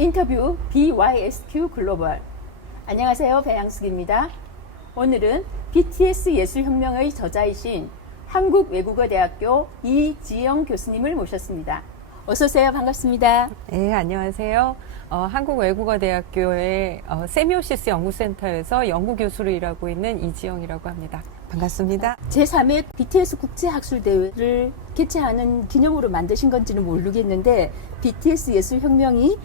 인터뷰 BYSQ 글로벌. 안녕하세요, 배양숙입니다. 오늘은 BTS 예술혁명의 저자이신 한국외국어대학교 이지영 교수님을 모셨습니다. 어서 오세요. 반갑습니다. 네, 안녕하세요. 한국외국어대학교의 세미오시스 연구센터에서 연구교수로 일하고 있는 이지영이라고 합니다. 반갑습니다. 제3회 BTS 국제학술대회를 개최하는 기념으로 만드신 건지는 모르겠는데 BTS 예술혁명이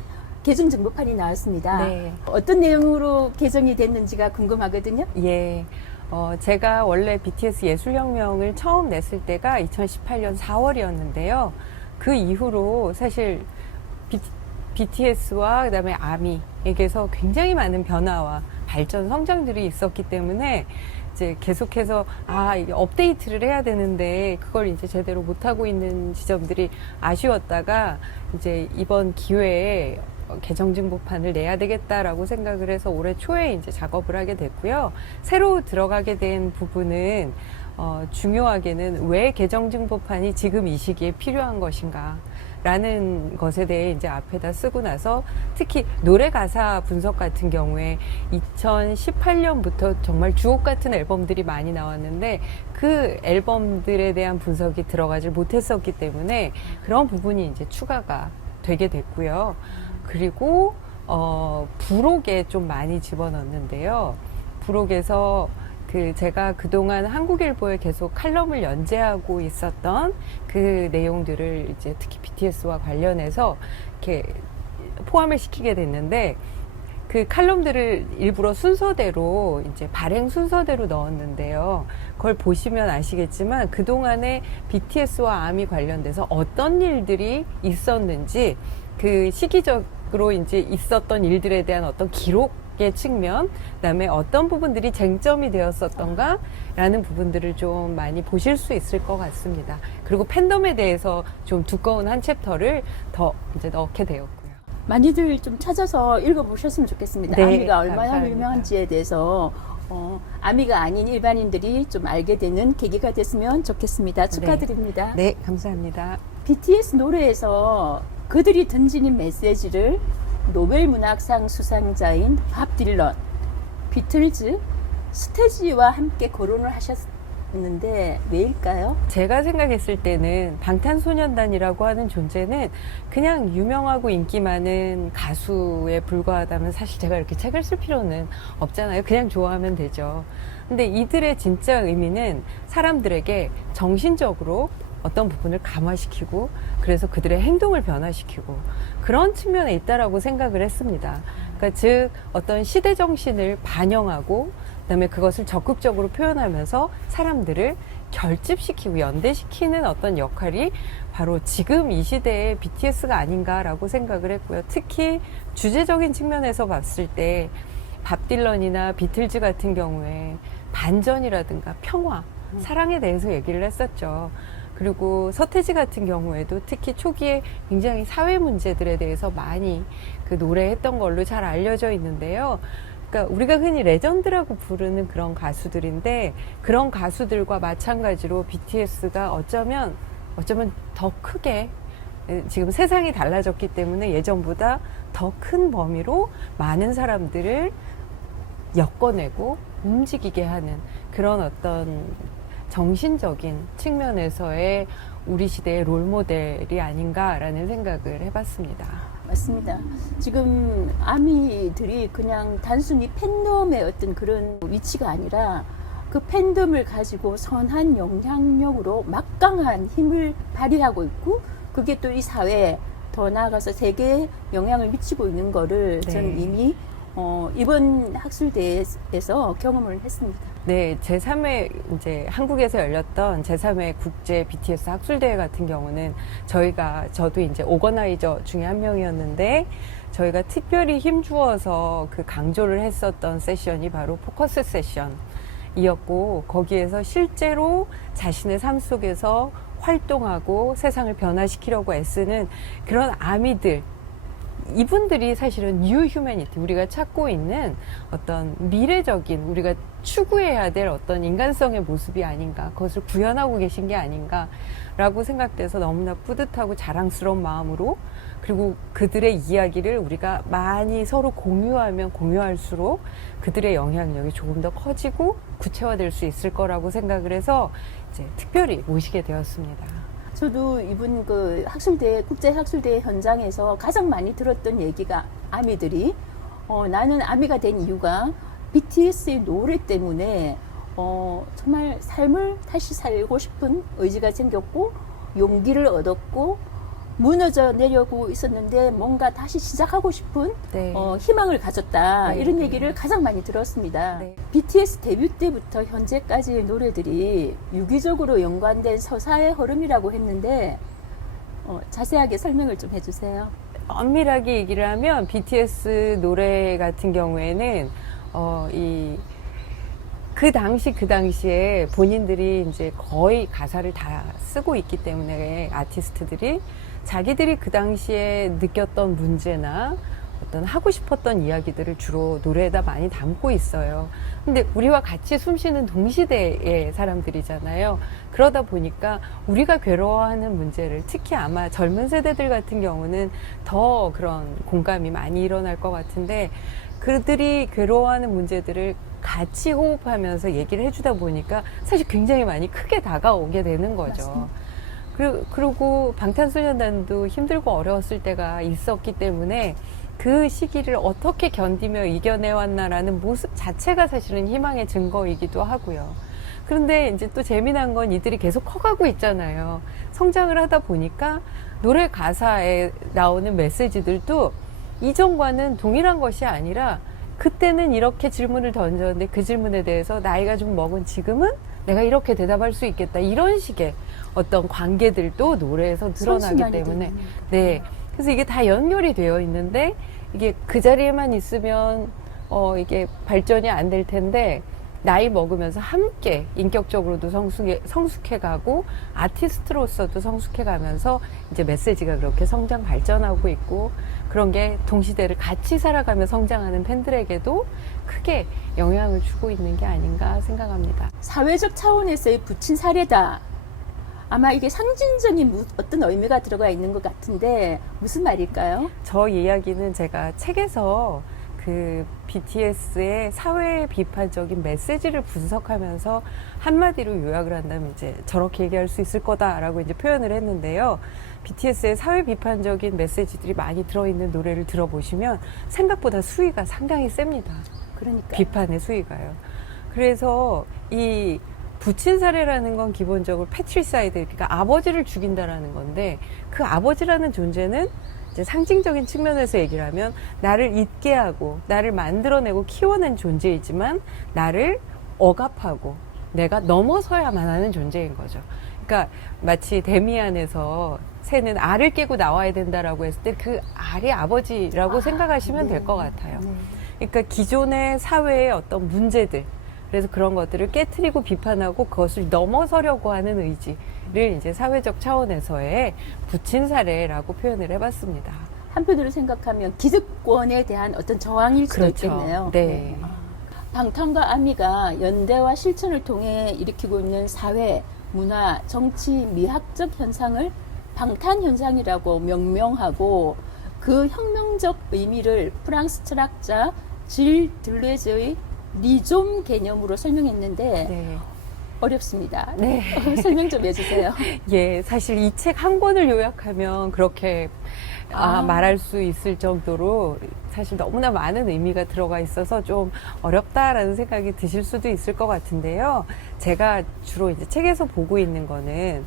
개정 정보판이 나왔습니다. 네. 어떤 내용으로 개정이 됐는지가 궁금하거든요. 예. 제가 원래 BTS 예술혁명을 처음 냈을 때가 2018년 4월이었는데요. 그 이후로 사실 BTS와 그다음에 아미에게서 굉장히 많은 변화와 발전, 성장들이 있었기 때문에 이제 계속해서 이게 업데이트를 해야 되는데 그걸 이제 제대로 못하고 있는 지점들이 아쉬웠다가 이제 이번 기회에 개정 정보판을 내야 되겠다라고 생각을 해서 올해 초에 이제 작업을 하게 됐고요. 새로 들어가게 된 부분은 중요하게는 왜 개정 정보판이 지금 이 시기에 필요한 것인가 라는 것에 대해 이제 앞에다 쓰고 나서 특히 노래 가사 분석 같은 경우에 2018년부터 정말 주옥 같은 앨범들이 많이 나왔는데 그 앨범들에 대한 분석이 들어가질 못했었기 때문에 그런 부분이 이제 추가가 되게 됐고요. 그리고 부록에 좀 많이 집어넣었는데요. 부록에서 제가 그동안 한국일보에 계속 칼럼을 연재하고 있었던 그 내용들을 이제 특히 BTS와 관련해서 이렇게 포함을 시키게 됐는데 그 칼럼들을 일부러 순서대로 이제 발행 순서대로 넣었는데요. 그걸 보시면 아시겠지만 그동안에 BTS와 아미 관련돼서 어떤 일들이 있었는지 그 시기적으로 이제 있었던 일들에 대한 어떤 기록의 측면, 그다음에 어떤 부분들이 쟁점이 되었었던가 라는 부분들을 좀 많이 보실 수 있을 것 같습니다. 그리고 팬덤에 대해서 좀 두꺼운 한 챕터를 더 이제 넣게 되었고요. 많이들 좀 찾아서 읽어보셨으면 좋겠습니다. 네, 아미가 얼마나 감사합니다. 유명한지에 대해서 아미가 아닌 일반인들이 좀 알게 되는 계기가 됐으면 좋겠습니다. 축하드립니다. 네, 감사합니다. BTS 노래에서 그들이 던지는 메시지를 노벨 문학상 수상자인 밥 딜런, 비틀즈, 스테지와 함께 거론을 하셨는데 왜일까요? 제가 생각했을 때는 방탄소년단이라고 하는 존재는 그냥 유명하고 인기 많은 가수에 불과하다면 사실 제가 이렇게 책을 쓸 필요는 없잖아요. 그냥 좋아하면 되죠. 근데 이들의 진짜 의미는 사람들에게 정신적으로 어떤 부분을 감화시키고 그래서 그들의 행동을 변화시키고 그런 측면에 있다라고 생각을 했습니다. 그러니까 즉 어떤 시대 정신을 반영하고 그다음에 그것을 적극적으로 표현하면서 사람들을 결집시키고 연대시키는 어떤 역할이 바로 지금 이 시대의 BTS가 아닌가라고 생각을 했고요. 특히 주제적인 측면에서 봤을 때 밥 딜런이나 비틀즈 같은 경우에 반전이라든가 평화, 사랑에 대해서 얘기를 했었죠. 그리고 서태지 같은 경우에도 특히 초기에 굉장히 사회 문제들에 대해서 많이 그 노래했던 걸로 잘 알려져 있는데요. 그러니까 우리가 흔히 레전드라고 부르는 그런 가수들인데 그런 가수들과 마찬가지로 BTS가 어쩌면 더 크게 지금 세상이 달라졌기 때문에 예전보다 더 큰 범위로 많은 사람들을 엮어내고 움직이게 하는 그런 어떤 정신적인 측면에서의 우리 시대의 롤모델이 아닌가라는 생각을 해봤습니다. 맞습니다. 지금 아미들이 그냥 단순히 팬덤의 어떤 그런 위치가 아니라 그 팬덤을 가지고 선한 영향력으로 막강한 힘을 발휘하고 있고 그게 또 이 사회에 더 나아가서 세계에 영향을 미치고 있는 거를 네. 저는 이미 이번 학술대회에서 경험을 했습니다. 네, 제3회 이제 한국에서 열렸던 제3회 국제 BTS 학술대회 같은 경우는 저도 이제 오거나이저 중에 한 명이었는데 저희가 특별히 힘주어서 그 강조를 했었던 세션이 바로 포커스 세션이었고 거기에서 실제로 자신의 삶 속에서 활동하고 세상을 변화시키려고 애쓰는 그런 아미들 이분들이 사실은 뉴 휴머니티 우리가 찾고 있는 어떤 미래적인 우리가 추구해야 될 어떤 인간성의 모습이 아닌가 그것을 구현하고 계신 게 아닌가라고 생각돼서 너무나 뿌듯하고 자랑스러운 마음으로 그리고 그들의 이야기를 우리가 많이 서로 공유하면 공유할수록 그들의 영향력이 조금 더 커지고 구체화될 수 있을 거라고 생각을 해서 이제 특별히 모시게 되었습니다. 저도 이번 그 학술대회, 국제학술대회 현장에서 가장 많이 들었던 얘기가 아미들이 나는 아미가 된 이유가 BTS의 노래 때문에 정말 삶을 다시 살고 싶은 의지가 생겼고 용기를 얻었고 무너져 내려고 있었는데 뭔가 다시 시작하고 싶은 네. 희망을 가졌다. 네, 이런 네. 얘기를 가장 많이 들었습니다. 네. BTS 데뷔 때부터 현재까지의 노래들이 유기적으로 연관된 서사의 흐름이라고 했는데 자세하게 설명을 좀 해주세요. 엄밀하게 얘기를 하면 BTS 노래 같은 경우에는 그 당시에 본인들이 이제 거의 가사를 다 쓰고 있기 때문에 아티스트들이 자기들이 그 당시에 느꼈던 문제나 어떤 하고 싶었던 이야기들을 주로 노래에다 많이 담고 있어요. 근데 우리와 같이 숨쉬는 동시대의 사람들이잖아요. 그러다 보니까 우리가 괴로워하는 문제를 특히 아마 젊은 세대들 같은 경우는 더 그런 공감이 많이 일어날 것 같은데 그들이 괴로워하는 문제들을 같이 호흡하면서 얘기를 해주다 보니까 사실 굉장히 많이 크게 다가오게 되는 거죠. 맞습니다. 그리고 방탄소년단도 힘들고 어려웠을 때가 있었기 때문에 그 시기를 어떻게 견디며 이겨내왔나라는 모습 자체가 사실은 희망의 증거이기도 하고요. 그런데 이제 또 재미난 건 이들이 계속 커가고 있잖아요. 성장을 하다 보니까 노래 가사에 나오는 메시지들도 이전과는 동일한 것이 아니라 그때는 이렇게 질문을 던졌는데 그 질문에 대해서 나이가 좀 먹은 지금은 내가 이렇게 대답할 수 있겠다. 이런 식의 어떤 관계들도 노래에서 드러나기 때문에. 네. 그래서 이게 다 연결이 되어 있는데 이게 그 자리에만 있으면 이게 발전이 안 될 텐데 나이 먹으면서 함께 인격적으로도 성숙해 가고 아티스트로서도 성숙해 가면서 이제 메시지가 그렇게 성장 발전하고 있고 그런 게 동시대를 같이 살아가며 성장하는 팬들에게도 크게 영향을 주고 있는 게 아닌가 생각합니다. 사회적 차원에서의 부친 사례다. 아마 이게 상징적인 어떤 의미가 들어가 있는 것 같은데 무슨 말일까요? 저 이야기는 제가 책에서 그 BTS의 사회 비판적인 메시지를 분석하면서 한마디로 요약을 한다면 이제 저렇게 얘기할 수 있을 거다라고 이제 표현을 했는데요. BTS의 사회 비판적인 메시지들이 많이 들어있는 노래를 들어보시면 생각보다 수위가 상당히 셉니다. 그러니까 비판의 수위가요. 그래서 이 부친 사례라는 건 기본적으로 패트리사이드, 그러니까 아버지를 죽인다라는 건데 그 아버지라는 존재는 이제 상징적인 측면에서 얘기를 하면 나를 잊게 하고 나를 만들어내고 키워낸 존재이지만 나를 억압하고 내가 넘어서야만 하는 존재인 거죠. 그러니까 마치 데미안에서 새는 알을 깨고 나와야 된다라고 했을 때 그 알이 아버지라고 생각하시면 될 것 같아요. 그러니까 기존의 사회의 어떤 문제들, 그래서 그런 것들을 깨트리고 비판하고 그것을 넘어서려고 하는 의지를 이제 사회적 차원에서의 부친 사례라고 표현을 해봤습니다. 한편으로 생각하면 기득권에 대한 어떤 저항일 수도 그렇죠. 있겠네요. 네. 방탄과 아미가 연대와 실천을 통해 일으키고 있는 사회, 문화, 정치, 미학적 현상을 방탄 현상이라고 명명하고 그 혁명적 의미를 프랑스 철학자 질 들레즈의 리좀 개념으로 설명했는데 네. 어렵습니다. 네. 설명 좀 해주세요. 예, 사실 이 책 한 권을 요약하면 그렇게 말할 수 있을 정도로 사실 너무나 많은 의미가 들어가 있어서 좀 어렵다라는 생각이 드실 수도 있을 것 같은데요. 제가 주로 이제 책에서 보고 있는 거는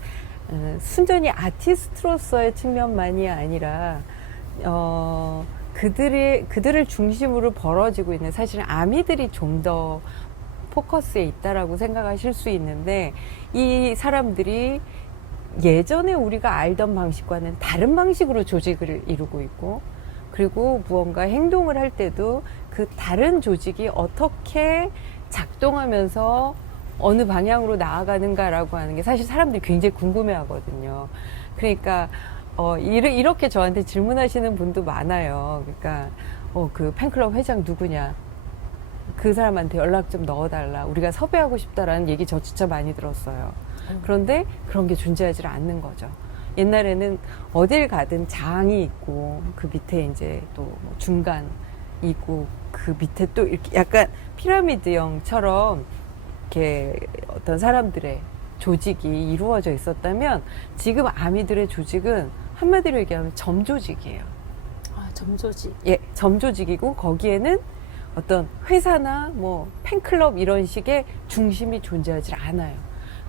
순전히 아티스트로서의 측면만이 아니라 그들을 중심으로 벌어지고 있는 사실은 아미들이 좀 더 포커스에 있다라고 생각하실 수 있는데 이 사람들이 예전에 우리가 알던 방식과는 다른 방식으로 조직을 이루고 있고 그리고 무언가 행동을 할 때도 그 다른 조직이 어떻게 작동하면서 어느 방향으로 나아가는가라고 하는 게 사실 사람들이 굉장히 궁금해 하거든요. 그러니까 이렇게 저한테 질문하시는 분도 많아요. 그러니까 그 팬클럽 회장 누구냐? 그 사람한테 연락 좀 넣어달라. 우리가 섭외하고 싶다라는 얘기 저 진짜 많이 들었어요. 그런데 그런 게 존재하지 않는 거죠. 옛날에는 어딜 가든 장이 있고 그 밑에 이제 또 중간이 있고 그 밑에 또 이렇게 약간 피라미드형처럼 이렇게 어떤 사람들의 조직이 이루어져 있었다면 지금 아미들의 조직은 한마디로 얘기하면 점조직이에요. 아, 점조직. 예, 점조직이고 거기에는 어떤 회사나 뭐 팬클럽 이런 식의 중심이 존재하지 않아요.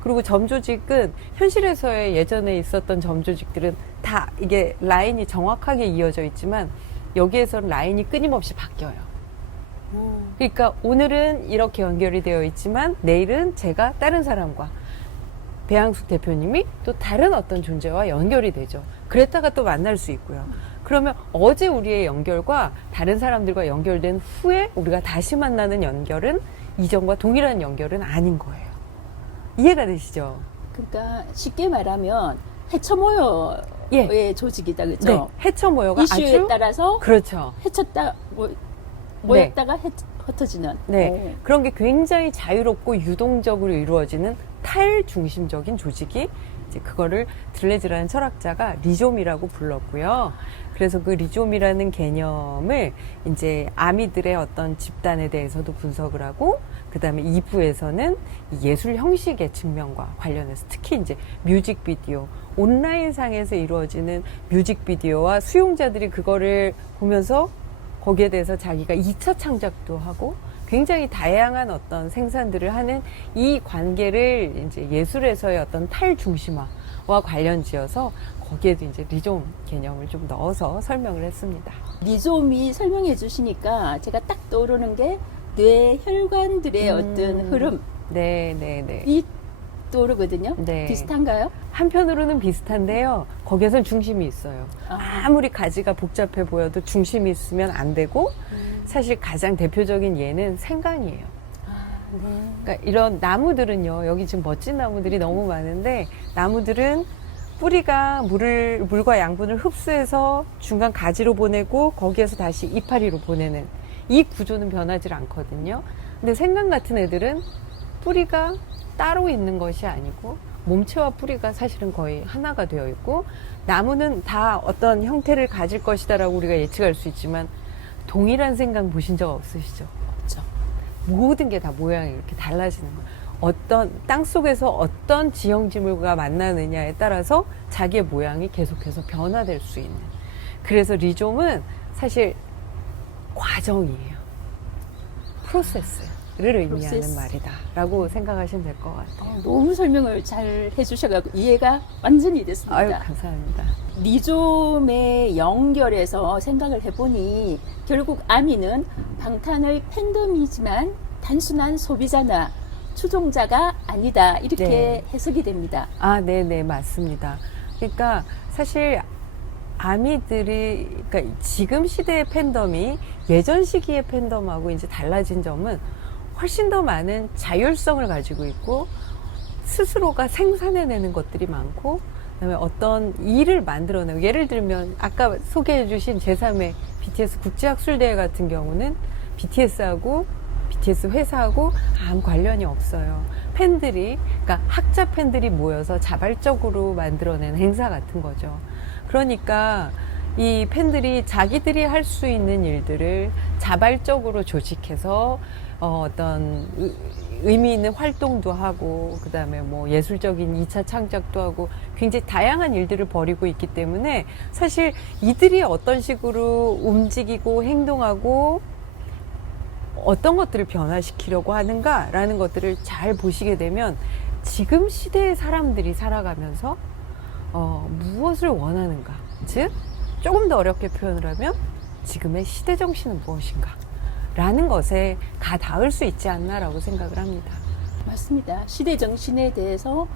그리고 점조직은 현실에서의 예전에 있었던 점조직들은 다 이게 라인이 정확하게 이어져 있지만 여기에서 라인이 끊임없이 바뀌어요. 그러니까 오늘은 이렇게 연결이 되어 있지만 내일은 제가 다른 사람과 배항숙 대표님이 또 다른 어떤 존재와 연결이 되죠. 그랬다가 또 만날 수 있고요. 그러면 어제 우리의 연결과 다른 사람들과 연결된 후에 우리가 다시 만나는 연결은 이전과 동일한 연결은 아닌 거예요. 이해가 되시죠? 그러니까 쉽게 말하면 해처모여의 조직이다, 그죠? 네, 해처 모여가 이슈에 아주 따라서 그렇죠. 모였다가 흩어지는. 네, 오. 그런 게 굉장히 자유롭고 유동적으로 이루어지는 탈중심적인 조직이 이제 그거를 들레즈라는 철학자가 리좀이라고 불렀고요. 그래서 그 리좀이라는 개념을 이제 아미들의 어떤 집단에 대해서도 분석을 하고 그 다음에 2부에서는 예술 형식의 측면과 관련해서 특히 이제 뮤직비디오, 온라인상에서 이루어지는 뮤직비디오와 수용자들이 그거를 보면서 거기에 대해서 자기가 2차 창작도 하고 굉장히 다양한 어떤 생산들을 하는 이 관계를 이제 예술에서의 어떤 탈중심화와 관련 지어서 거기에도 이제 리좀 개념을 좀 넣어서 설명을 했습니다. 리좀이 설명해 주시니까 제가 딱 떠오르는 게 뇌 혈관들의 어떤 흐름. 네. 이 떠오르거든요. 네. 비슷한가요? 한편으로는 비슷한데요. 거기에선 중심이 있어요. 아무리 가지가 복잡해 보여도 중심이 있으면 안 되고 사실 가장 대표적인 예는 생강이에요. 그러니까 이런 나무들은요. 여기 지금 멋진 나무들이 너무 많은데 나무들은 뿌리가 물과 양분을 흡수해서 중간 가지로 보내고 거기에서 다시 이파리로 보내는 이 구조는 변하지 않거든요. 근데 생강 같은 애들은 뿌리가 따로 있는 것이 아니고 몸체와 뿌리가 사실은 거의 하나가 되어 있고 나무는 다 어떤 형태를 가질 것이다라고 우리가 예측할 수 있지만 동일한 생강 보신 적 없으시죠? 없죠. 모든 게 다 모양이 이렇게 달라지는 거예요. 어떤 땅 속에서 어떤 지형지물과 만나느냐에 따라서 자기의 모양이 계속해서 변화될 수 있는. 그래서 리좀은 사실 과정이에요. 프로세스를 의미하는 말이다라고 생각하시면 될 것 같아요. 너무 설명을 잘 해주셔가지고 이해가 완전히 됐습니다. 아유, 감사합니다. 리좀의 연결해서 생각을 해보니 결국 아미는 방탄의 팬덤이지만 단순한 소비자나 추종자가 아니다 이렇게 네. 해석이 됩니다. 아, 네네, 맞습니다. 그러니까 사실 아미들이, 그러니까 지금 시대의 팬덤이 예전 시기의 팬덤하고 이제 달라진 점은 훨씬 더 많은 자율성을 가지고 있고 스스로가 생산해내는 것들이 많고 그다음에 어떤 일을 만들어내고 예를 들면 아까 소개해 주신 제3회 BTS 국제학술대회 같은 경우는 BTS하고 BTS 회사하고 아무 관련이 없어요. 팬들이, 그러니까 학자 팬들이 모여서 자발적으로 만들어낸 행사 같은 거죠. 그러니까 이 팬들이 자기들이 할 수 있는 일들을 자발적으로 조직해서 어떤 의미 있는 활동도 하고 그다음에 뭐 예술적인 2차 창작도 하고 굉장히 다양한 일들을 벌이고 있기 때문에 사실 이들이 어떤 식으로 움직이고 행동하고 어떤 것들을 변화시키려고 하는가라는 것들을 잘 보시게 되면 지금 시대의 사람들이 살아가면서 무엇을 원하는가, 즉 조금 더 어렵게 표현을 하면 지금의 시대 정신은 무엇인가 라는 것에 가 닿을 수 있지 않나라고 생각을 합니다. 맞습니다. 시대 정신에 대해서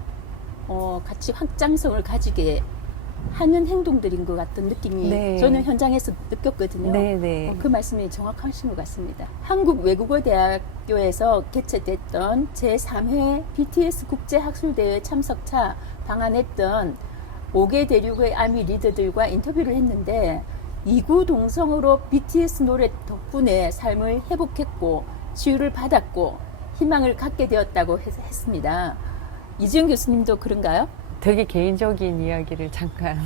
같이 확장성을 가지게 하는 행동들인 것 같은 느낌이 네. 저는 현장에서 느꼈거든요. 네네. 그 말씀이 정확하신 것 같습니다. 한국외국어대학교에서 개최됐던 제3회 BTS 국제학술대회 참석차 방한했던 5개 대륙의 아미 리더들과 인터뷰를 했는데 이구동성으로 BTS 노래 덕분에 삶을 회복했고 치유를 받았고 희망을 갖게 되었다고 했습니다. 이지영 교수님도 그런가요? 되게 개인적인 이야기를 잠깐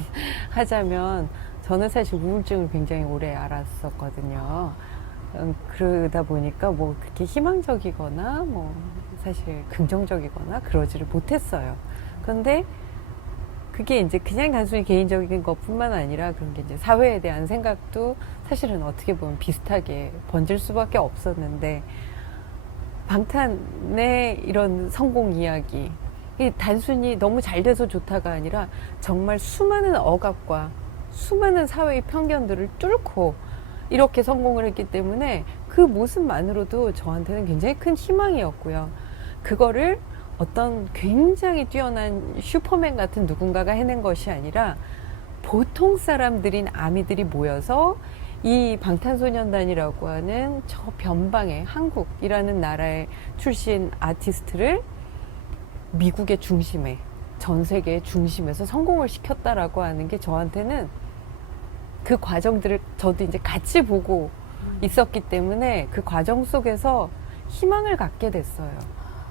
하자면 저는 사실 우울증을 굉장히 오래 앓았었거든요. 그러다 보니까 뭐 그렇게 희망적이거나 뭐 사실 긍정적이거나 그러지를 못했어요. 그런데 그게 이제 그냥 단순히 개인적인 것뿐만 아니라 그런 게 이제 사회에 대한 생각도 사실은 어떻게 보면 비슷하게 번질 수밖에 없었는데 방탄의 이런 성공 이야기 이 단순히 너무 잘 돼서 좋다가 아니라 정말 수많은 억압과 수많은 사회의 편견들을 뚫고 이렇게 성공을 했기 때문에 그 모습만으로도 저한테는 굉장히 큰 희망이었고요. 그거를 어떤 굉장히 뛰어난 슈퍼맨 같은 누군가가 해낸 것이 아니라 보통 사람들인 아미들이 모여서 이 방탄소년단이라고 하는 저 변방의 한국이라는 나라의 출신 아티스트를 미국의 중심에 전 세계의 중심에서 성공을 시켰다라고 하는 게 저한테는 그 과정들을 저도 이제 같이 보고 있었기 때문에 그 과정 속에서 희망을 갖게 됐어요.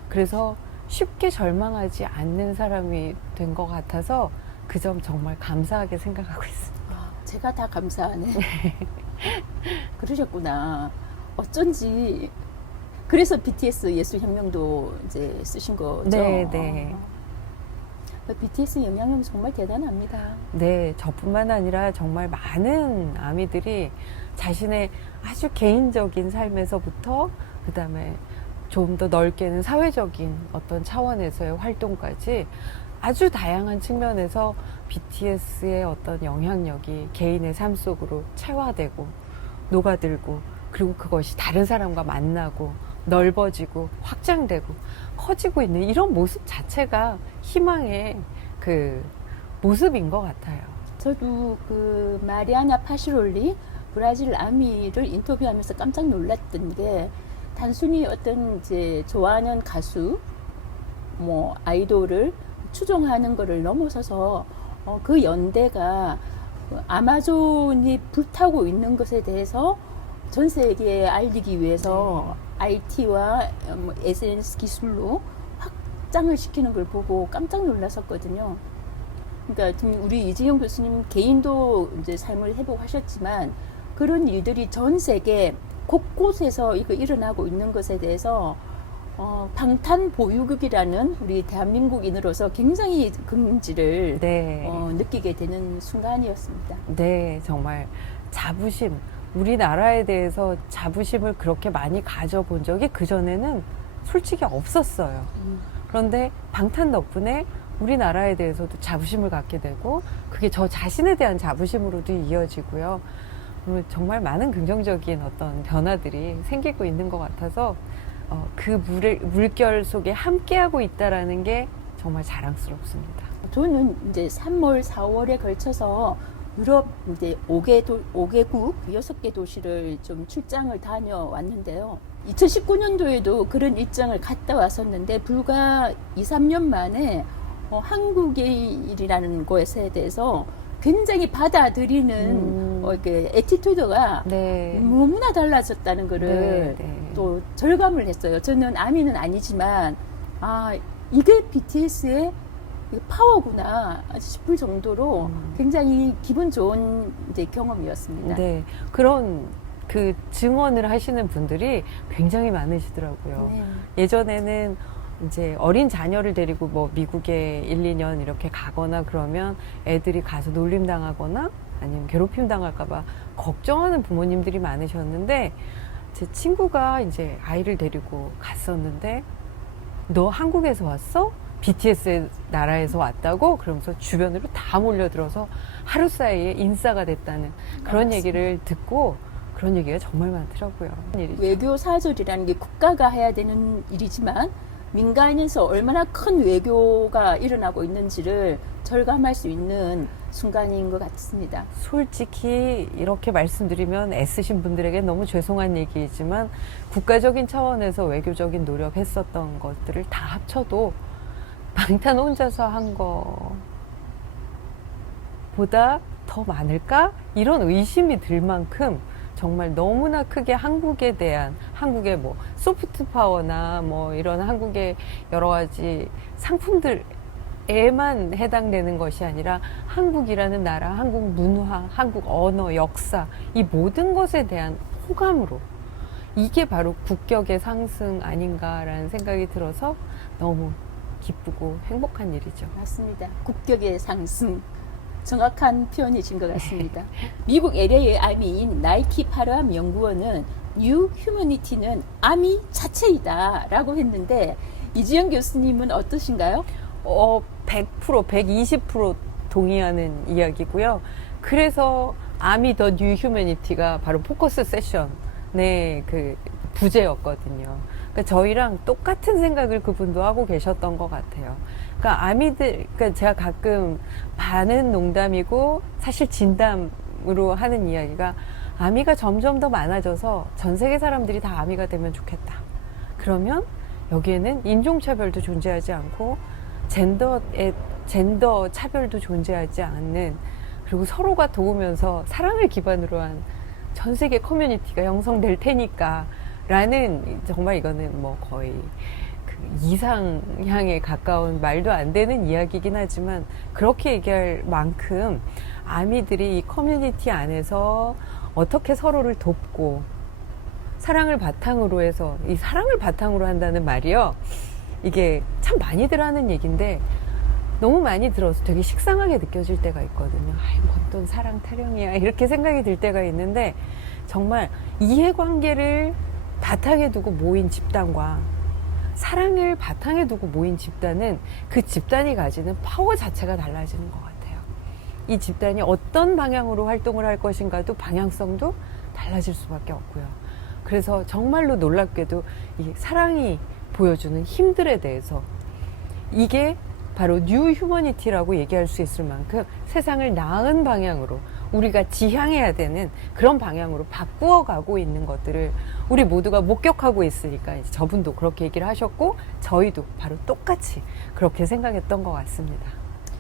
그래서 쉽게 절망하지 않는 사람이 된 것 같아서 그 점 정말 감사하게 생각하고 있습니다. 제가 다 감사하네. 그러셨구나. 어쩐지. 그래서 BTS 예술혁명도 이제 쓰신 거죠? 네. BTS 영향력이 정말 대단합니다. 네, 저뿐만 아니라 정말 많은 아미들이 자신의 아주 개인적인 삶에서부터 그다음에 좀 더 넓게는 사회적인 어떤 차원에서의 활동까지 아주 다양한 측면에서 BTS의 어떤 영향력이 개인의 삶 속으로 체화되고 녹아들고 그리고 그것이 다른 사람과 만나고 넓어지고 확장되고 커지고 있는 이런 모습 자체가 희망의 그 모습인 것 같아요. 저도 그 마리아나 파시롤리 브라질 아미를 인터뷰하면서 깜짝 놀랐던 게 단순히 어떤 이제 좋아하는 가수 뭐 아이돌을 추종하는 거를 넘어서서 그 연대가 아마존이 불타고 있는 것에 대해서 전 세계에 알리기 위해서 IT와 SNS 기술로 확장을 시키는 걸 보고 깜짝 놀랐었거든요. 그러니까 지금 우리 이지영 교수님 개인도 이제 삶을 회복하셨지만 그런 일들이 전 세계 곳곳에서 이거 일어나고 있는 것에 대해서 방탄보유국이라는 우리 대한민국인으로서 굉장히 긍지를 네. 느끼게 되는 순간이었습니다. 네, 정말 자부심, 우리나라에 대해서 자부심을 그렇게 많이 가져본 적이 그전에는 솔직히 없었어요. 그런데 방탄 덕분에 우리나라에 대해서도 자부심을 갖게 되고 그게 저 자신에 대한 자부심으로도 이어지고요. 정말 많은 긍정적인 어떤 변화들이 생기고 있는 것 같아서 그 물결 속에 함께하고 있다라는 게 정말 자랑스럽습니다. 저는 이제 3월, 4월에 걸쳐서 유럽 이제 5개국, 6개 도시를 좀 출장을 다녀왔는데요. 2019년도에도 그런 일정을 갔다 왔었는데 불과 2, 3년 만에 한국인이라는 것에 대해서 굉장히 받아들이는 이렇게 애티튜드가 네. 너무나 달라졌다는 거를 또 절감을 했어요. 저는 아미는 아니지만 이게 BTS의 파워구나 싶을 정도로 굉장히 기분 좋은 이제 경험이었습니다. 네, 그런 그 증언을 하시는 분들이 굉장히 많으시더라고요. 네. 예전에는 이제 어린 자녀를 데리고 뭐 미국에 1, 2년 이렇게 가거나 그러면 애들이 가서 놀림 당하거나 아니면 괴롭힘 당할까봐 걱정하는 부모님들이 많으셨는데 제 친구가 이제 아이를 데리고 갔었는데 너 한국에서 왔어? BTS의 나라에서 왔다고? 그러면서 주변으로 다 몰려들어서 하루 사이에 인싸가 됐다는 그런 맞습니다. 얘기를 듣고 그런 얘기가 정말 많더라고요. 일이죠. 외교 사절이라는 게 국가가 해야 되는 일이지만 민간에서 얼마나 큰 외교가 일어나고 있는지를 절감할 수 있는 순간인 것 같습니다. 솔직히 이렇게 말씀드리면 애쓰신 분들에게 너무 죄송한 얘기이지만 국가적인 차원에서 외교적인 노력했었던 것들을 다 합쳐도 방탄 혼자서 한 거보다 더 많을까? 이런 의심이 들 만큼 정말 너무나 크게 한국에 대한 한국의 뭐 소프트 파워나 뭐 이런 한국의 여러 가지 상품들에만 해당되는 것이 아니라 한국이라는 나라, 한국 문화, 한국 언어, 역사 이 모든 것에 대한 호감으로 이게 바로 국격의 상승 아닌가라는 생각이 들어서 너무 기쁘고 행복한 일이죠. 맞습니다. 국격의 상승. 정확한 표현이신 것 같습니다. 미국 LA의 아미인 나이키 파르함 연구원은 뉴 휴머니티는 아미 자체이다 라고 했는데 이지영 교수님은 어떠신가요? 100%, 120% 동의하는 이야기고요. 그래서 아미 더 뉴 휴머니티가 바로 포커스 세션의 그 부제였거든요. 그러니까 저희랑 똑같은 생각을 그분도 하고 계셨던 것 같아요. 그러니까 아미들, 그러니까 제가 가끔 반은 농담이고 사실 진담으로 하는 이야기가 아미가 점점 더 많아져서 전 세계 사람들이 다 아미가 되면 좋겠다. 그러면 여기에는 인종차별도 존재하지 않고 젠더 차별도 존재하지 않는 그리고 서로가 도우면서 사랑을 기반으로 한 전 세계 커뮤니티가 형성될 테니까 라는 정말 이거는 뭐 거의 그 이상향에 가까운 말도 안 되는 이야기이긴 하지만 그렇게 얘기할 만큼 아미들이 이 커뮤니티 안에서 어떻게 서로를 돕고 사랑을 바탕으로 해서 이 사랑을 바탕으로 한다는 말이요. 이게 참 많이들 하는 얘기인데 너무 많이 들어서 되게 식상하게 느껴질 때가 있거든요. 아이, 어떤 사랑 타령이야. 이렇게 생각이 들 때가 있는데 정말 이해관계를 바탕에 두고 모인 집단과 사랑을 바탕에 두고 모인 집단은 그 집단이 가지는 파워 자체가 달라지는 것 같아요. 이 집단이 어떤 방향으로 활동을 할 것인가도 방향성도 달라질 수밖에 없고요. 그래서 정말로 놀랍게도 이 사랑이 보여주는 힘들에 대해서 이게 바로 뉴 휴머니티라고 얘기할 수 있을 만큼 세상을 나은 방향으로 우리가 지향해야 되는 그런 방향으로 바꾸어 가고 있는 것들을 우리 모두가 목격하고 있으니까 이제 저분도 그렇게 얘기를 하셨고 저희도 바로 똑같이 그렇게 생각했던 것 같습니다.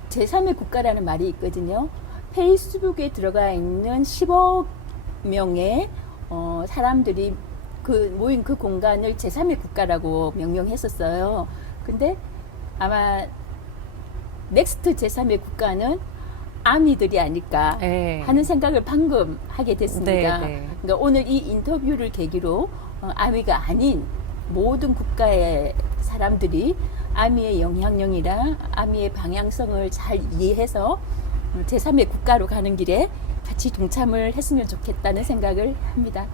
제3의 국가라는 말이 있거든요. 페이스북에 들어가 있는 10억 명의 사람들이 모인 그 공간을 제3의 국가라고 명명했었어요. 근데 아마 넥스트 제3의 국가는 아미들이 아닐까 하는 생각을 방금 하게 됐습니다. 그러니까 오늘 이 인터뷰를 계기로 아미가 아닌 모든 국가의 사람들이 아미의 영향력이랑 아미의 방향성을 잘 이해해서 제3의 국가로 가는 길에 같이 동참을 했으면 좋겠다는 생각을 합니다.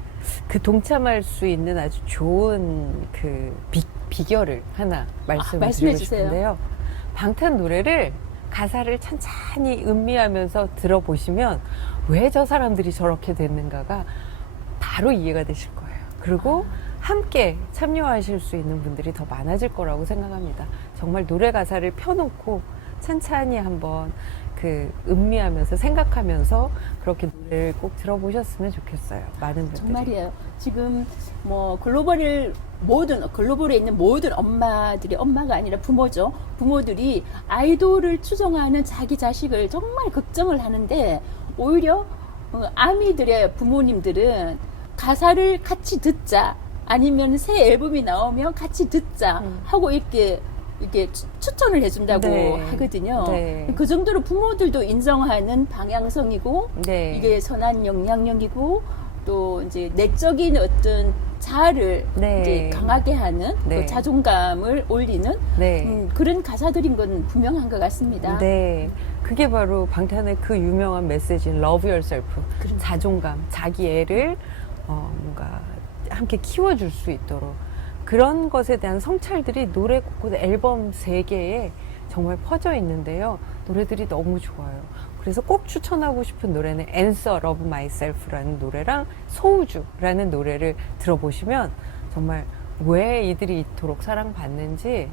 그 동참할 수 있는 아주 좋은 그 비결을 하나 말씀을 드리고 싶은데요. 방탄 노래를 가사를 찬찬히 음미하면서 들어보시면 왜 저 사람들이 저렇게 됐는가가 바로 이해가 되실 거예요. 그리고 함께 참여하실 수 있는 분들이 더 많아질 거라고 생각합니다. 정말 노래 가사를 펴놓고 찬찬히 한번 그 음미하면서 생각하면서 그렇게 노래를 꼭 들어보셨으면 좋겠어요. 많은 분들이. 정말이에요. 지금 뭐 글로벌에 있는 모든 엄마들이 엄마가 아니라 부모죠. 부모들이 아이돌을 추종하는 자기 자식을 정말 걱정을 하는데 오히려 아미들의 부모님들은 가사를 같이 듣자 아니면 새 앨범이 나오면 같이 듣자 하고 이렇게 추천을 해준다고 하거든요. 그 정도로 부모들도 인정하는 방향성이고 이게 선한 영향력이고 또 이제 내적인 어떤 자아를 네. 이제 강하게 하는 네. 또 자존감을 올리는 네. 그런 가사들인 건 분명한 것 같습니다. 네. 그게 바로 방탄의 그 유명한 메시지인 Love Yourself. 그렇죠. 자존감, 자기 애를 뭔가 함께 키워줄 수 있도록 그런 것에 대한 성찰들이 노래 곳곳 앨범 3개에 정말 퍼져 있는데요. 노래들이 너무 좋아요. 그래서 꼭 추천하고 싶은 노래는 Answer Love Myself라는 노래랑 소우주라는 노래를 들어보시면 정말 왜 이들이 이토록 사랑받는지,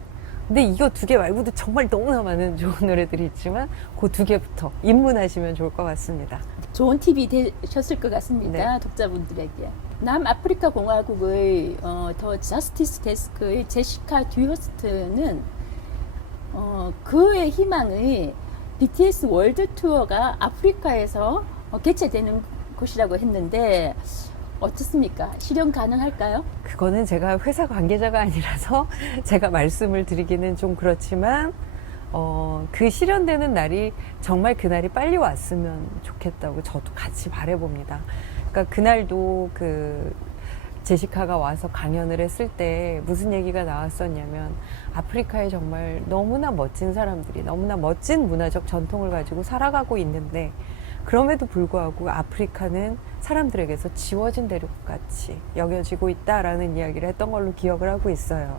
근데 이거 2개 말고도 정말 너무나 많은 좋은 노래들이 있지만 그 2개부터 입문하시면 좋을 것 같습니다. 좋은 팁이 되셨을 것 같습니다. 네. 독자분들에게. 남아프리카 공화국의 더 저스티스 데스크의 제시카 듀허스트는 그의 희망의 BTS 월드 투어가 아프리카에서 개최되는 곳이라고 했는데 어떻습니까? 실현 가능할까요? 그거는 제가 회사 관계자가 아니라서 제가 말씀을 드리기는 좀 그렇지만 그 실현되는 날이 정말 그날이 빨리 왔으면 좋겠다고 저도 같이 바라봅니다. 그러니까 그날도 그 제시카가 와서 강연을 했을 때 무슨 얘기가 나왔었냐면 아프리카에 정말 너무나 멋진 사람들이 너무나 멋진 문화적 전통을 가지고 살아가고 있는데 그럼에도 불구하고 아프리카는 사람들에게서 지워진 대륙같이 여겨지고 있다라는 이야기를 했던 걸로 기억을 하고 있어요.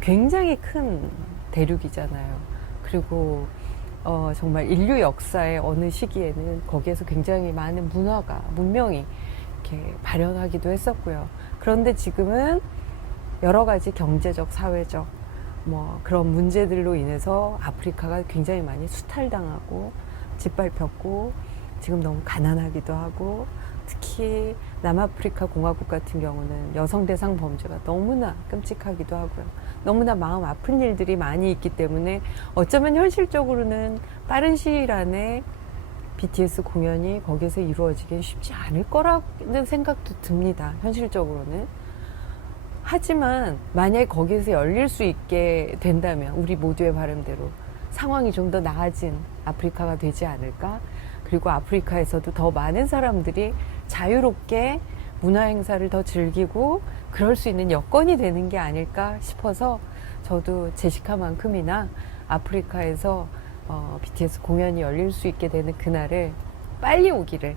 굉장히 큰 대륙이잖아요. 그리고 정말 인류 역사의 어느 시기에는 거기에서 굉장히 많은 문화가, 문명이 이렇게 발현하기도 했었고요. 그런데 지금은 여러 가지 경제적, 사회적 그런 문제들로 인해서 아프리카가 굉장히 많이 수탈당하고 짓밟혔고 지금 너무 가난하기도 하고 특히 남아프리카 공화국 같은 경우는 여성 대상 범죄가 너무나 끔찍하기도 하고요. 너무나 마음 아픈 일들이 많이 있기 때문에 어쩌면 현실적으로는 빠른 시일 안에 BTS 공연이 거기서 이루어지긴 쉽지 않을 거라는 생각도 듭니다. 현실적으로는. 하지만 만약에 거기서 열릴 수 있게 된다면 우리 모두의 바람대로 상황이 좀 더 나아진 아프리카가 되지 않을까? 그리고 아프리카에서도 더 많은 사람들이 자유롭게 문화 행사를 더 즐기고 그럴 수 있는 여건이 되는 게 아닐까 싶어서 저도 제시카만큼이나 아프리카에서 BTS 공연이 열릴 수 있게 되는 그날을 빨리 오기를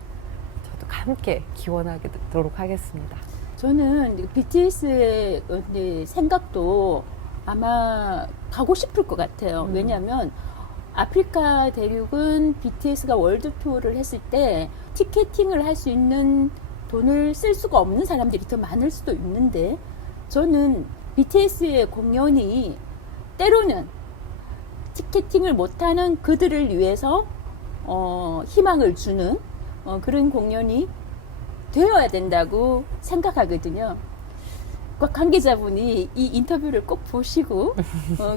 저도 함께 기원하도록 하겠습니다. 저는 BTS의 생각도 아마 가고 싶을 것 같아요. 왜냐하면 아프리카 대륙은 BTS가 월드 투어를 했을 때 티켓팅을 할 수 있는 돈을 쓸 수가 없는 사람들이 더 많을 수도 있는데 저는 BTS의 공연이 때로는 티켓팅을 못하는 그들을 위해서 희망을 주는 그런 공연이 되어야 된다고 생각하거든요. 관계자분이 이 인터뷰를 꼭 보시고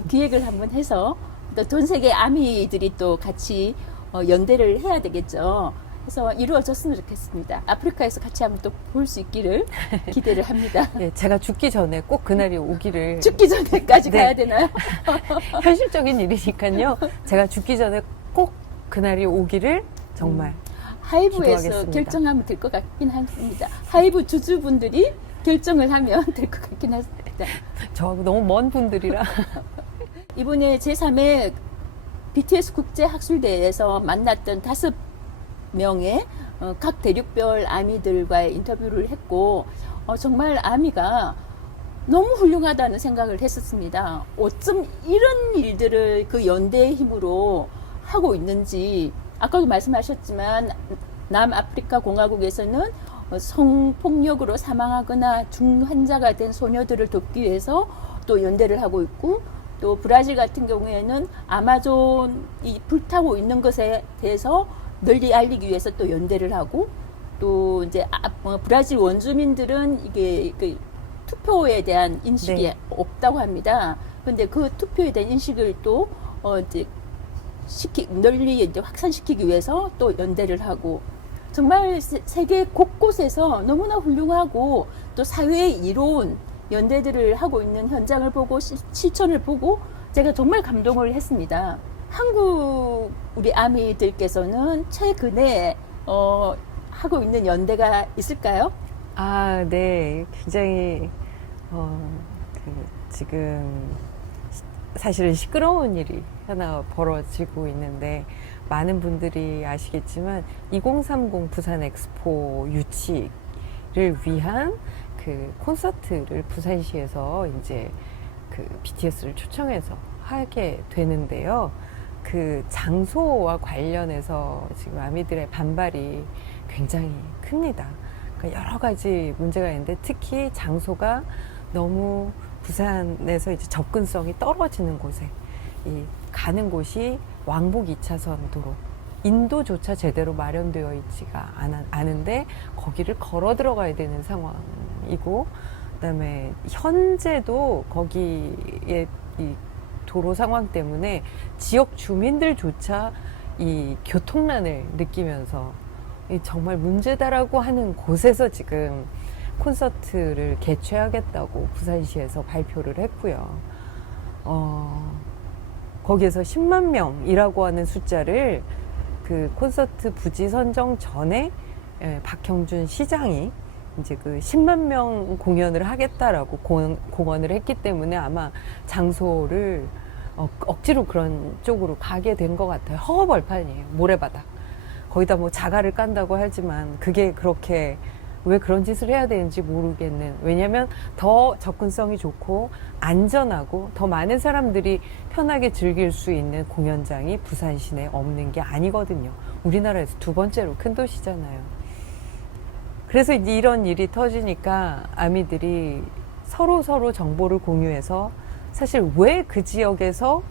기획을 한번 해서 또 전 세계 아미들이 또 같이 연대를 해야 되겠죠. 그래서 이루어졌으면 좋겠습니다. 아프리카에서 같이 한번 또 볼 수 있기를 기대를 합니다. 네, 제가 죽기 전에 꼭 그날이 오기를. 죽기 전에까지 네. 가야 되나요? 현실적인 일이니까요. 제가 죽기 전에 꼭 그날이 오기를 정말 하이브에서 기도하겠습니다. 결정하면 될 것 같긴 합니다. 하이브 주주분들이 결정을 하면 될 것 같긴 합니다. 저하고 너무 먼 분들이라. 이번에 제3회 BTS 국제학술대회에서 만났던 5명의 각 대륙별 아미들과의 인터뷰를 했고 정말 아미가 너무 훌륭하다는 생각을 했었습니다. 어쩜 이런 일들을 그 연대의 힘으로 하고 있는지 아까도 말씀하셨지만 남아프리카 공화국에서는 성폭력으로 사망하거나 중환자가 된 소녀들을 돕기 위해서 또 연대를 하고 있고 또 브라질 같은 경우에는 아마존이 불타고 있는 것에 대해서 널리 알리기 위해서 또 연대를 하고 또 이제 브라질 원주민들은 이게 그 투표에 대한 인식이 네. 없다고 합니다. 그런데 그 투표에 대한 인식을 또 이제 널리 이제 확산시키기 위해서 또 연대를 하고 정말 세계 곳곳에서 너무나 훌륭하고 또 사회에 이로운 연대들을 하고 있는 현장을 보고 실천을 보고 제가 정말 감동을 했습니다. 한국 우리 아미들께서는 최근에 하고 있는 연대가 있을까요? 아, 네. 굉장히, 지금, 사실은 시끄러운 일이 하나 벌어지고 있는데, 많은 분들이 아시겠지만, 2030 부산 엑스포 유치를 위한 그 콘서트를 부산시에서 이제 그 BTS를 초청해서 하게 되는데요. 그 장소와 관련해서 지금 아미들의 반발이 굉장히 큽니다. 그러니까 여러 가지 문제가 있는데 특히 장소가 너무 부산에서 이제 접근성이 떨어지는 곳에 이 가는 곳이 왕복 2차선 도로 인도조차 제대로 마련되어 있지가 않은데 거기를 걸어 들어가야 되는 상황이고 그다음에 현재도 거기에 이 도로 상황 때문에 지역 주민들조차 이 교통난을 느끼면서 이 정말 문제다라고 하는 곳에서 지금 콘서트를 개최하겠다고 부산시에서 발표를 했고요. 거기에서 10만 명이라고 하는 숫자를 그 콘서트 부지 선정 전에 박형준 시장이 이제 그 10만 명 공연을 하겠다라고 공언을 했기 때문에 아마 장소를 억지로 그런 쪽으로 가게 된 것 같아요. 허허벌판이에요. 모래바닥. 거기다 뭐 자갈을 깐다고 하지만 그게 그렇게 왜 그런 짓을 해야 되는지 모르겠는. 왜냐하면 더 접근성이 좋고 안전하고 더 많은 사람들이 편하게 즐길 수 있는 공연장이 부산 시내에 없는 게 아니거든요. 우리나라에서 두 번째로 큰 도시잖아요. 그래서 이제 이런 일이 터지니까 아미들이 서로 정보를 공유해서 사실 왜 그 지역에서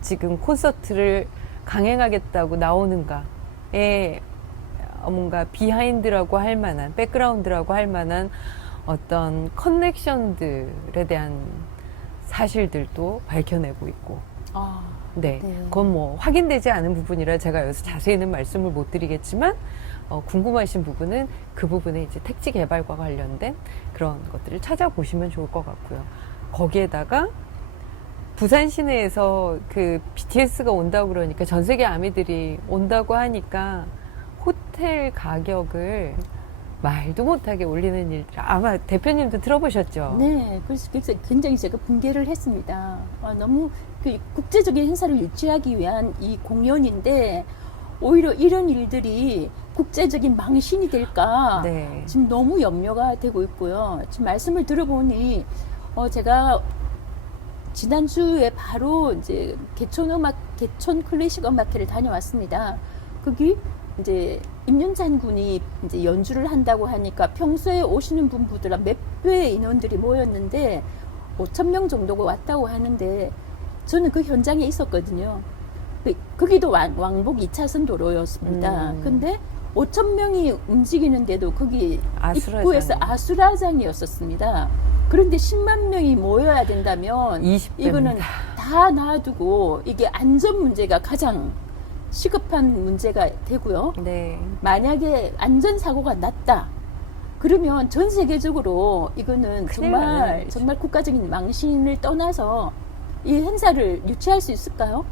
지금 콘서트를 강행하겠다고 나오는가에 뭔가 비하인드라고 할 만한, 백그라운드라고 할 만한 어떤 커넥션들에 대한 사실들도 밝혀내고 있고. 네. 네. 그건 뭐 확인되지 않은 부분이라 제가 여기서 자세히는 말씀을 못 드리겠지만, 궁금하신 부분은 그 부분에 이제 택지 개발과 관련된 그런 것들을 찾아보시면 좋을 것 같고요. 거기에다가 부산 시내에서 그 BTS가 온다고 그러니까 전 세계 아미들이 온다고 하니까 호텔 가격을 말도 못하게 올리는 일 아마 대표님도 들어보셨죠? 네, 그래서 굉장히 제가 붕괴를 했습니다. 너무 그 국제적인 행사를 유치하기 위한 이 공연인데 오히려 이런 일들이 국제적인 망신이 될까 네. 지금 너무 염려가 되고 있고요. 지금 말씀을 들어보니 제가 지난주에 바로 이제 개촌 클래식 음악회를 다녀왔습니다. 거기 이제 임윤찬 군이 이제 연주를 한다고 하니까 평소에 오시는 분들은 몇 배의 인원들이 모였는데 5,000명 정도가 왔다고 하는데 저는 그 현장에 있었거든요. 거기도 왕복 2차선 도로였습니다. 근데 5,000명이 움직이는데도 거기 아수라장이. 입구에서 아수라장이었었습니다. 그런데 10만 명이 모여야 된다면 20배입니다. 이거는 다 놔두고 이게 안전 문제가 가장 시급한 문제가 되고요. 네. 만약에 안전사고가 났다. 그러면 전 세계적으로 이거는 큰일 나는 일이죠. 정말 국가적인 망신을 떠나서 이 행사를 유치할 수 있을까요?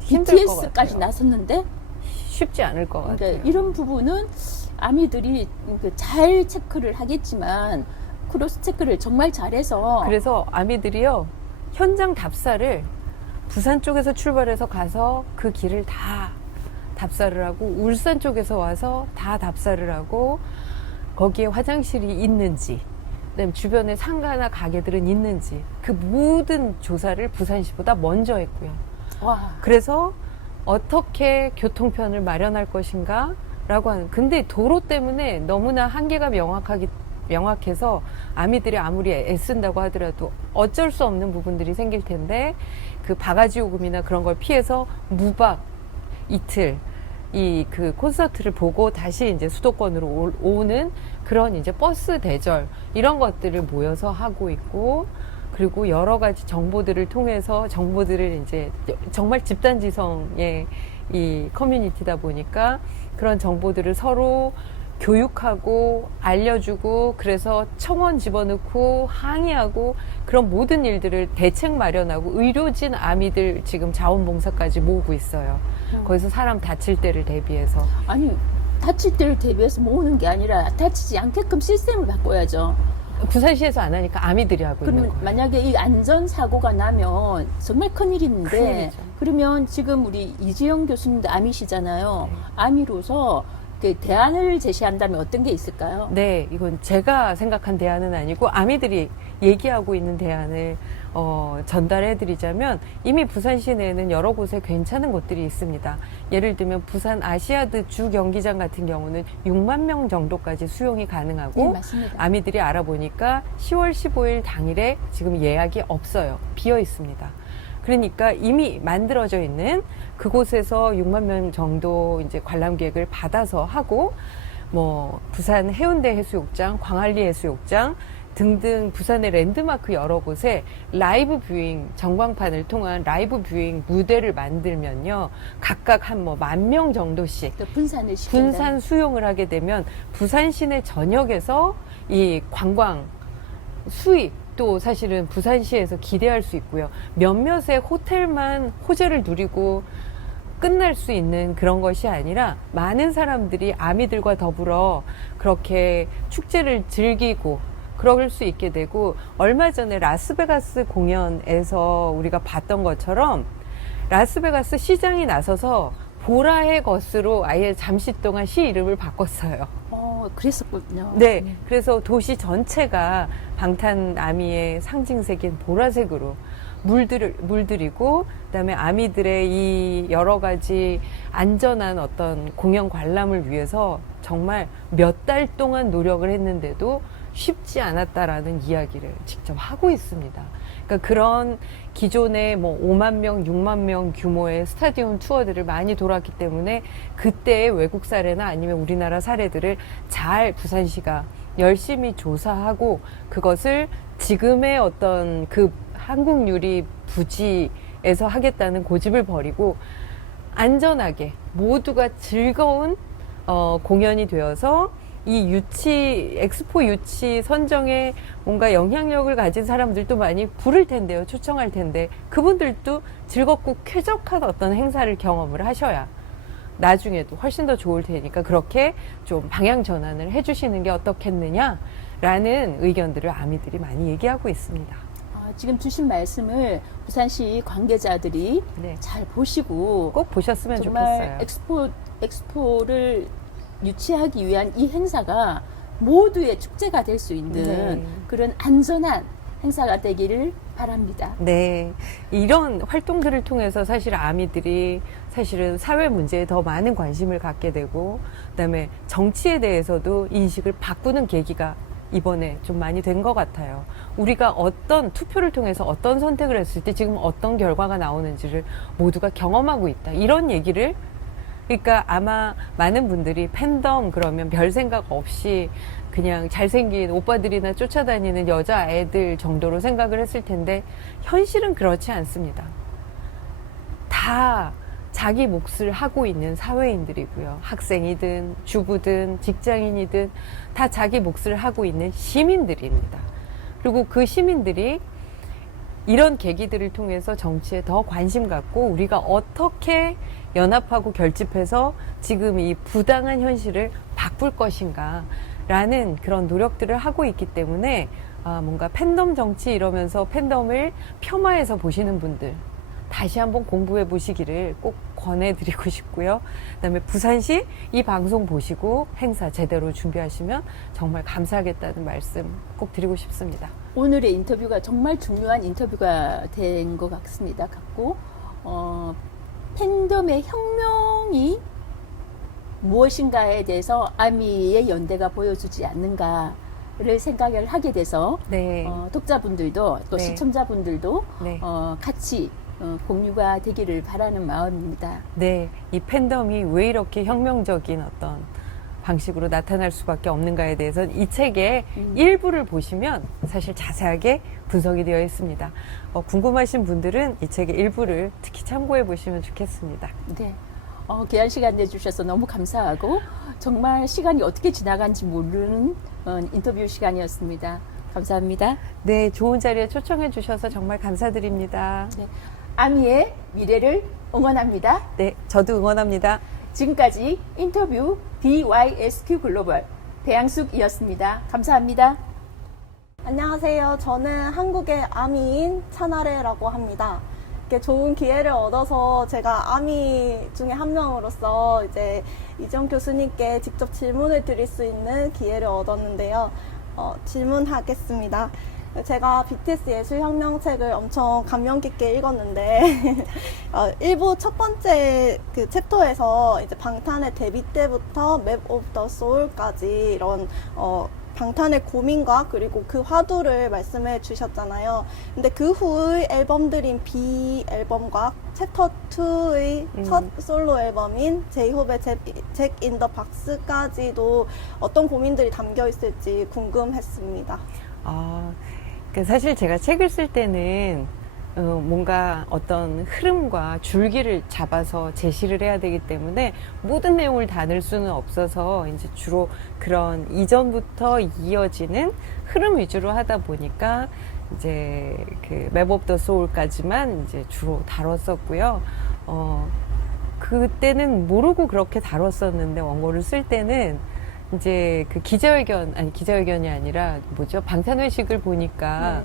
힘들 것 BTS까지 같아요. 나섰는데 쉽지 않을 것 같아요. 그러니까 이런 부분은 아미들이 잘 체크를 하겠지만 크로스 체크를 정말 잘해서 그래서 아미들이요 현장 답사를 부산 쪽에서 출발해서 가서 그 길을 다 답사를 하고 울산 쪽에서 와서 다 답사를 하고 거기에 화장실이 있는지 그다음에 주변에 상가나 가게들은 있는지 그 모든 조사를 부산시보다 먼저 했고요. 와, 그래서 어떻게 교통편을 마련할 것인가 라고 하는 근데 도로 때문에 너무나 한계가 명확해서 아미들이 아무리 애쓴다고 하더라도 어쩔 수 없는 부분들이 생길 텐데 그 바가지 요금이나 그런 걸 피해서 무박 이틀 이 그 콘서트를 보고 다시 이제 수도권으로 오는 그런 이제 버스 대절 이런 것들을 모여서 하고 있고 그리고 여러 가지 정보들을 통해서 정보들을 이제 정말 집단지성의 이 커뮤니티다 보니까 그런 정보들을 서로 교육하고 알려주고 그래서 청원 집어넣고 항의하고 그런 모든 일들을 대책 마련하고 의료진 아미들 지금 자원봉사까지 모으고 있어요. 거기서 사람 다칠 때를 대비해서 아니 다칠 때를 대비해서 모으는 게 아니라 다치지 않게끔 시스템을 바꿔야죠. 부산시에서 안 하니까 아미들이 하고 있는 그러면 거예요. 만약에 이 안전사고가 나면 정말 큰일인데, 큰일이죠. 그러면 지금 우리 이지영 교수님도 아미시잖아요. 아미로서 그 대안을 제시한다면 어떤 게 있을까요? 네, 이건 제가 생각한 대안은 아니고 아미들이 얘기하고 있는 대안을 전달해드리자면 이미 부산 시내에는 여러 곳에 괜찮은 곳들이 있습니다. 예를 들면 부산 아시아드 주 경기장 같은 경우는 6만 명 정도까지 수용이 가능하고 네, 맞습니다. 아미들이 알아보니까 10월 15일 당일에 지금 예약이 없어요. 비어 있습니다. 그러니까 이미 만들어져 있는 그곳에서 6만 명 정도 이제 관람객을 받아서 하고 뭐 부산 해운대 해수욕장, 광안리 해수욕장 등등 부산의 랜드마크 여러 곳에 라이브 뷰잉 전광판을 통한 라이브 뷰잉 무대를 만들면요 각각 한 뭐 10,000명 정도씩 또 분산을 시킨다. 분산 수용을 하게 되면 부산 시내 전역에서 이 관광 수입 또 사실은 부산시에서 기대할 수 있고요. 몇몇의 호텔만 호재를 누리고 끝날 수 있는 그런 것이 아니라 많은 사람들이 아미들과 더불어 그렇게 축제를 즐기고 그럴 수 있게 되고 얼마 전에 라스베가스 공연에서 우리가 봤던 것처럼 라스베가스 시장이 나서서 보라의 것으로 아예 잠시 동안 시 이름을 바꿨어요. 그랬었군요. 네, 그래서 도시 전체가 방탄아미의 상징색인 보라색으로 물들이고 그다음에 아미들의 이 여러 가지 안전한 어떤 공연 관람을 위해서 정말 몇 달 동안 노력을 했는데도 쉽지 않았다라는 이야기를 직접 하고 있습니다. 그러니까 그런 기존의 뭐 5만 명, 6만 명 규모의 스타디움 투어들을 많이 돌았기 때문에 그때의 외국 사례나 아니면 우리나라 사례들을 잘 부산시가 열심히 조사하고 그것을 지금의 어떤 그 한국유리 부지에서 하겠다는 고집을 버리고 안전하게 모두가 즐거운 공연이 되어서 이 엑스포 유치 선정에 뭔가 영향력을 가진 사람들도 많이 부를 텐데요. 초청할 텐데 그분들도 즐겁고 쾌적한 어떤 행사를 경험을 하셔야 나중에도 훨씬 더 좋을 테니까 그렇게 좀 방향 전환을 해주시는 게 어떻겠느냐라는 의견들을 아미들이 많이 얘기하고 있습니다. 지금 주신 말씀을 부산시 관계자들이 네. 잘 보시고 꼭 보셨으면 정말 좋겠어요. 엑스포를 유치하기 위한 이 행사가 모두의 축제가 될 수 있는 네. 그런 안전한 행사가 되기를 바랍니다. 네. 이런 활동들을 통해서 사실 아미들이 사실은 사회 문제에 더 많은 관심을 갖게 되고 그다음에 정치에 대해서도 인식을 바꾸는 계기가 이번에 좀 많이 된 것 같아요. 우리가 어떤 투표를 통해서 어떤 선택을 했을 때 지금 어떤 결과가 나오는지를 모두가 경험하고 있다. 이런 얘기를 그러니까 아마 많은 분들이 팬덤 그러면 별 생각 없이 그냥 잘생긴 오빠들이나 쫓아다니는 여자애들 정도로 생각을 했을 텐데 현실은 그렇지 않습니다. 다 자기 몫을 하고 있는 사회인들이고요. 학생이든 주부든 직장인이든 다 자기 몫을 하고 있는 시민들입니다. 그리고 그 시민들이 이런 계기들을 통해서 정치에 더 관심 갖고 우리가 어떻게 연합하고 결집해서 지금 이 부당한 현실을 바꿀 것인가 라는 그런 노력들을 하고 있기 때문에 뭔가 팬덤 정치 이러면서 팬덤을 폄하해서 보시는 분들 다시 한번 공부해 보시기를 꼭 권해드리고 싶고요. 그다음에 부산시 이 방송 보시고 행사 제대로 준비하시면 정말 감사하겠다는 말씀 꼭 드리고 싶습니다. 오늘의 인터뷰가 정말 중요한 인터뷰가 된 것 같고 팬덤의 혁명이 무엇인가에 대해서 아미의 연대가 보여주지 않는가를 생각을 하게 돼서 네. 독자분들도 또 네. 시청자분들도 네. 같이 공유가 되기를 바라는 마음입니다. 네, 이 팬덤이 왜 이렇게 혁명적인 어떤 방식으로 나타날 수밖에 없는가에 대해서는 이 책의 일부를 보시면 사실 자세하게 분석이 되어 있습니다. 궁금하신 분들은 이 책의 일부를 특히 참고해 보시면 좋겠습니다. 네. 귀한 시간 내주셔서 너무 감사하고 정말 시간이 어떻게 지나간지 모르는 인터뷰 시간이었습니다. 감사합니다. 네, 좋은 자리에 초청해 주셔서 정말 감사드립니다. 네. 아미의 미래를 응원합니다. 네, 저도 응원합니다. 지금까지 인터뷰 DYSQ 글로벌 배양숙이었습니다. 감사합니다. 안녕하세요. 저는 한국의 아미인 차나래라고 합니다. 이렇게 좋은 기회를 얻어서 제가 아미 중에 한 명으로서 이제 이지영 교수님께 직접 질문을 드릴 수 있는 기회를 얻었는데요. 질문하겠습니다. 제가 BTS 예술혁명책을 엄청 감명 깊게 읽었는데 일부 첫 번째 그 챕터에서 이제 방탄의 데뷔 때부터 맵 오브 더 소울까지 이런 방탄의 고민과 그리고 그 화두를 말씀해 주셨잖아요. 근데 그 후의 앨범들인 B 앨범과 챕터 2의 첫 솔로 앨범인 제이홉의 잭 인 더 박스까지도 어떤 고민들이 담겨 있을지 궁금했습니다. 사실 제가 책을 쓸 때는 뭔가 어떤 흐름과 줄기를 잡아서 제시를 해야 되기 때문에 모든 내용을 다 넣을 수는 없어서 이제 주로 그런 이전부터 이어지는 흐름 위주로 하다 보니까 이제 그 맵 오브 더 소울까지만 이제 주로 다뤘었고요. 그때는 모르고 그렇게 다뤘었는데 원고를 쓸 때는 이제 그 기자회견이 아니라 방탄회식을 보니까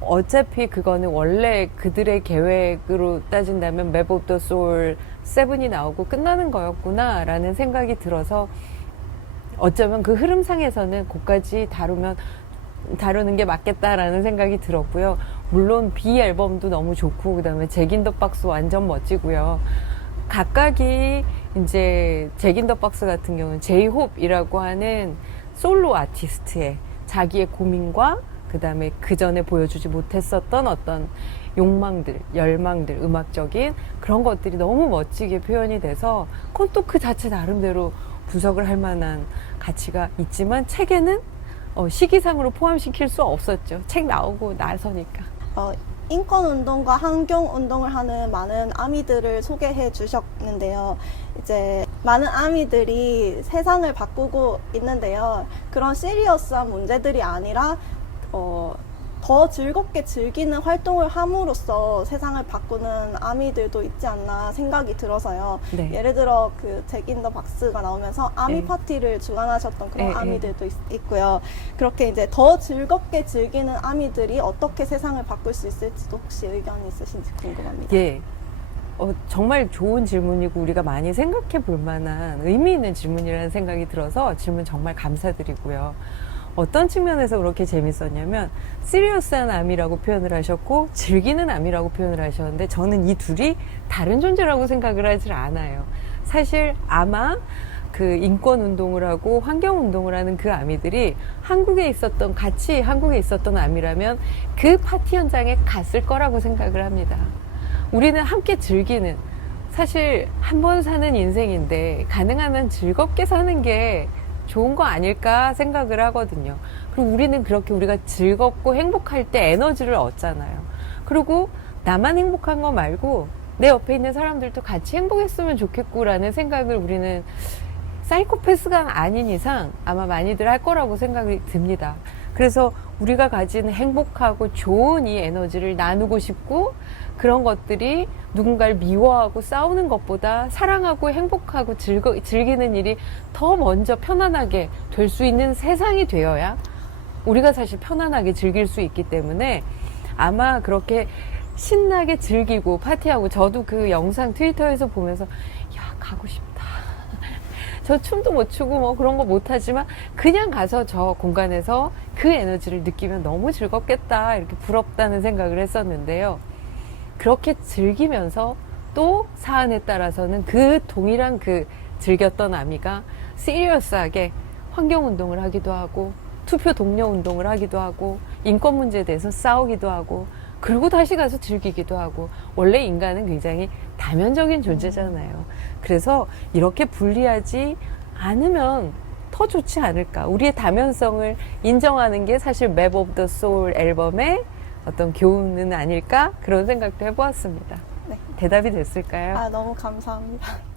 어차피 그거는 원래 그들의 계획으로 따진다면 맵 오브 더 소울 7이 나오고 끝나는 거였구나 라는 생각이 들어서 어쩌면 그 흐름상에서는 그까지 다루는 게 맞겠다라는 생각이 들었고요. 물론 B 앨범도 너무 좋고 그다음에 잭 인 더 박스 완전 멋지고요. 각각이 이제 잭 인 더 박스 같은 경우는 제이홉이라고 하는 솔로 아티스트의 자기의 고민과 그 다음에 그 전에 보여주지 못했었던 어떤 욕망들, 열망들, 음악적인 그런 것들이 너무 멋지게 표현이 돼서 그건 또 그 자체 나름대로 분석을 할 만한 가치가 있지만 책에는 시기상으로 포함시킬 수 없었죠. 책 나오고 나서니까. 인권운동과 환경운동을 하는 많은 아미들을 소개해 주셨는데요. 이제 많은 아미들이 세상을 바꾸고 있는데요. 그런 시리어스한 문제들이 아니라 더 즐겁게 즐기는 활동을 함으로써 세상을 바꾸는 아미들도 있지 않나 생각이 들어서요. 네. 예를 들어 그 잭 인 더 박스가 나오면서 아미 네. 파티를 주관하셨던 그런 네, 아미들도 있고요. 그렇게 이제 더 즐겁게 즐기는 아미들이 어떻게 세상을 바꿀 수 있을지도 혹시 의견이 있으신지 궁금합니다. 예. 정말 좋은 질문이고 우리가 많이 생각해 볼 만한 의미 있는 질문이라는 생각이 들어서 질문 정말 감사드리고요. 어떤 측면에서 그렇게 재밌었냐면 시리어스한 암이라고 표현을 하셨고 즐기는 암이라고 표현을 하셨는데 저는 이 둘이 다른 존재라고 생각을 하질 않아요. 사실 아마 그 인권운동을 하고 환경운동을 하는 그 아미들이 같이 한국에 있었던 아미라면 그 파티 현장에 갔을 거라고 생각을 합니다. 우리는 함께 즐기는, 사실 한 번 사는 인생인데 가능하면 즐겁게 사는 게 좋은 거 아닐까 생각을 하거든요. 그리고 우리는 그렇게 우리가 즐겁고 행복할 때 에너지를 얻잖아요. 그리고 나만 행복한 거 말고 내 옆에 있는 사람들도 같이 행복했으면 좋겠구라는 생각을 우리는 사이코패스가 아닌 이상 아마 많이들 할 거라고 생각이 듭니다. 그래서 우리가 가진 행복하고 좋은 이 에너지를 나누고 싶고 그런 것들이 누군가를 미워하고 싸우는 것보다 사랑하고 행복하고 즐기는 일이 더 먼저 편안하게 될 수 있는 세상이 되어야 우리가 사실 편안하게 즐길 수 있기 때문에 아마 그렇게 신나게 즐기고 파티하고 저도 그 영상 트위터에서 보면서 야 가고 싶다. 저 춤도 못 추고 뭐 그런 거 못하지만 그냥 가서 저 공간에서 그 에너지를 느끼면 너무 즐겁겠다 이렇게 부럽다는 생각을 했었는데요. 그렇게 즐기면서 또 사안에 따라서는 그 동일한 그 즐겼던 아미가 시리어스하게 환경운동을 하기도 하고 투표 동료 운동을 하기도 하고 인권 문제에 대해서 싸우기도 하고 그리고 다시 가서 즐기기도 하고 원래 인간은 굉장히 다면적인 존재잖아요. 그래서 이렇게 분리하지 않으면 더 좋지 않을까. 우리의 다면성을 인정하는 게 사실 맵 오브 더 소울 앨범의 어떤 교훈은 아닐까? 그런 생각도 해보았습니다. 네. 대답이 됐을까요? 너무 감사합니다.